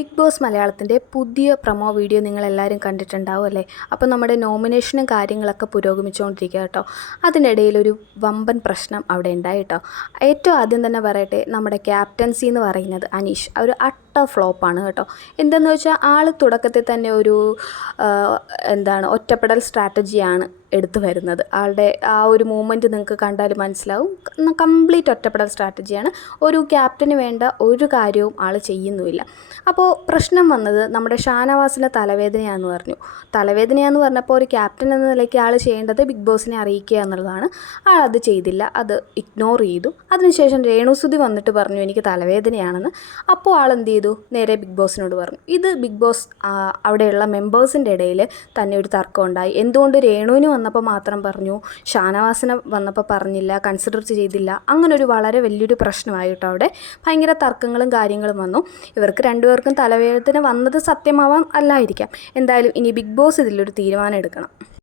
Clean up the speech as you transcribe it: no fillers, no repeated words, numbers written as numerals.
Big boss മലയാളത്തിൻ്റെ പുതിയ promo video നിങ്ങളെല്ലാവരും കണ്ടിട്ടുണ്ടാവും അല്ലേ? അപ്പോൾ നമ്മുടെ നോമിനേഷനും കാര്യങ്ങളൊക്കെ പുരോഗമിച്ചുകൊണ്ടിരിക്കുക കേട്ടോ. അതിനിടയിലൊരു വമ്പൻ പ്രശ്നം അവിടെ ഉണ്ടായി കേട്ടോ. ഏറ്റവും ആദ്യം തന്നെ പറയട്ടെ, നമ്മുടെ ക്യാപ്റ്റൻസി എന്ന് പറയുന്നത് അനീഷ് ഒരു ഫ്ലോപ്പാണ് കേട്ടോ. എന്തെന്ന് വെച്ചാൽ ആൾ തുടക്കത്തിൽ തന്നെ ഒരു ഒറ്റപ്പെടൽ സ്ട്രാറ്റജിയാണ് എടുത്തു വരുന്നത്. ആളുടെ ആ ഒരു മൂവ്മെൻറ്റ് നിങ്ങൾക്ക് കണ്ടാൽ മനസ്സിലാവും. കംപ്ലീറ്റ് ഒറ്റപ്പെടൽ സ്ട്രാറ്റജിയാണ്. ഒരു ക്യാപ്റ്റന് വേണ്ട ഒരു കാര്യവും ആൾ ചെയ്യുന്നുമില്ല. അപ്പോൾ പ്രശ്നം വന്നത് നമ്മുടെ ഷാനവാസിന് തലവേദനയാണെന്ന് പറഞ്ഞു. തലവേദനയാണെന്ന് പറഞ്ഞപ്പോൾ ഒരു ക്യാപ്റ്റൻ എന്ന നിലയ്ക്ക് ആൾ ചെയ്യേണ്ടത് ബിഗ് ബോസിനെ അറിയിക്കുക എന്നുള്ളതാണ്. ആൾ അത് ചെയ്തില്ല, അത് ഇഗ്നോർ ചെയ്തു. അതിനുശേഷം രേണുസുതി വന്നിട്ട് പറഞ്ഞു എനിക്ക് തലവേദനയാണെന്ന്. അപ്പോൾ ആൾ എന്ത് ചെയ്തു? നേരെ ബിഗ് ബോസിനോട് പറഞ്ഞു. ഇത് ബിഗ് ബോസ് അവിടെയുള്ള മെമ്പേഴ്സിൻ്റെ ഇടയിൽ തന്നെ ഒരു തർക്കം ഉണ്ടായി. എന്തുകൊണ്ട് രേണുവിന് വന്നപ്പോൾ മാത്രം പറഞ്ഞു, ഷാനവാസിനെ വന്നപ്പോൾ പറഞ്ഞില്ല, കൺസിഡർ ചെയ്തില്ല? അങ്ങനൊരു വളരെ വലിയൊരു പ്രശ്നമായി കേട്ടോ. അവിടെ ഭയങ്കര തർക്കങ്ങളും കാര്യങ്ങളും വന്നു. ഇവർക്ക് രണ്ടുപേർക്കും തലവേദന വന്നത് സത്യമാവാൻ അല്ലായിരിക്കാം. എന്തായാലും ഇനി ബിഗ് ബോസ് ഇതിലൊരു തീരുമാനം എടുക്കണം.